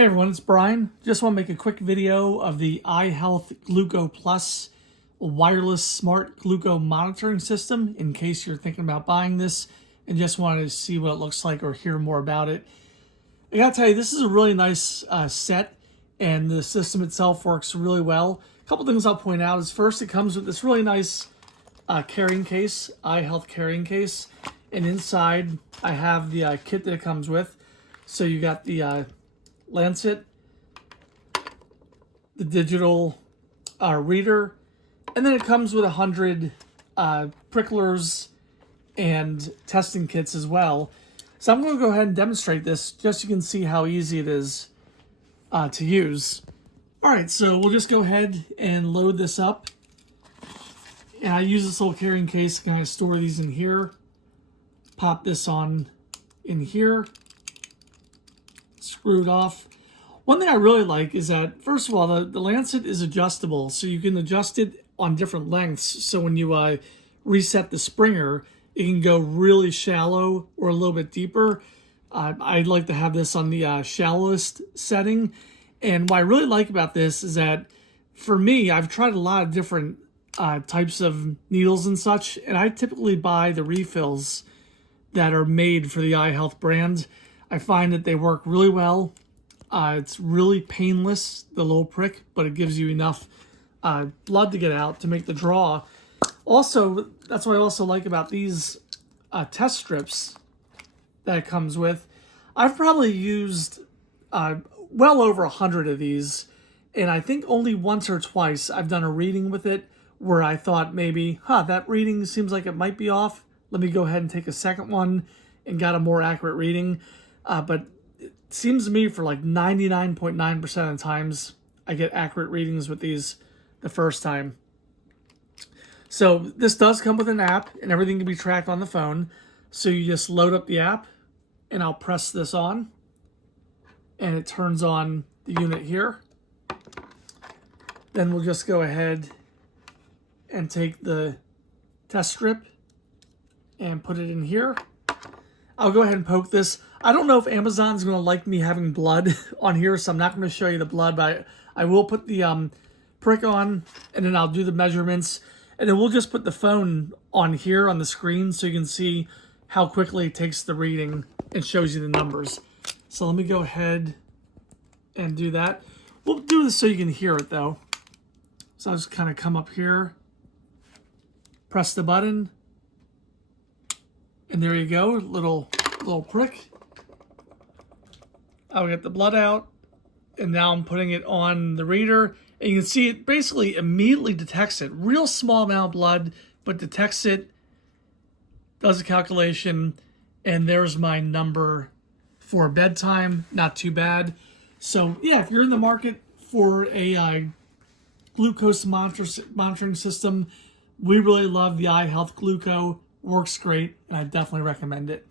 Hey everyone, it's Brian. Just want to make a quick video of the iHealth Gluco Plus wireless smart gluco monitoring system in case you're thinking about buying this and just wanted to see what it looks like or hear more about it. I gotta tell you, this is a really nice set, and the system itself works really well. A couple things I'll point out is first, it comes with this really nice carrying case, iHealth carrying case, and inside I have the kit that it comes with. So you got the lancet, the digital reader, and then it comes with 100 pricklers and testing kits as well. So I'm going to go ahead and demonstrate this just so you can see how easy it is to use. All right, so we'll just go ahead and load this up. And I use this little carrying case to kind of store these in here. Pop this on in here. Screwed off. One thing I really like is that, first of all, the lancet is adjustable, so you can adjust it on different lengths. So when you reset the springer, it can go really shallow or a little bit deeper. I'd like to have this on the shallowest setting. And what I really like about this is that, for me, I've tried a lot of different types of needles and such, and I typically buy the refills that are made for the iHealth brand. I find that they work really well. It's really painless, the little prick, but it gives you enough blood to get out to make the draw. Also, that's what I also like about these test strips that it comes with. I've probably used well over 100 of these, and I think only once or twice I've done a reading with it where I thought maybe, that reading seems like it might be off. Let me go ahead and take a second one and got a more accurate reading. But it seems to me for like 99.9% of the times, I get accurate readings with these the first time. So this does come with an app, and everything can be tracked on the phone. So you just load up the app, and I'll press this on, and it turns on the unit here. Then we'll just go ahead and take the test strip and put it in here. I'll go ahead and poke this. I don't know if Amazon's going to like me having blood on here, so I'm not going to show you the blood, but I will put the prick on, and then I'll do the measurements, and then we'll just put the phone on here on the screen so you can see how quickly it takes the reading and shows you the numbers. So let me go ahead and do that. We'll do this so you can hear it, though. So I'll just kind of come up here, press the button, and there you go, little prick. I'll get the blood out, and now I'm putting it on the reader, and you can see it basically immediately detects it. Real small amount of blood, but detects it, does a calculation, and there's my number for bedtime. Not too bad. So yeah, if you're in the market for a glucose monitoring system, we really love the iHealth Gluco. Works great, and I definitely recommend it.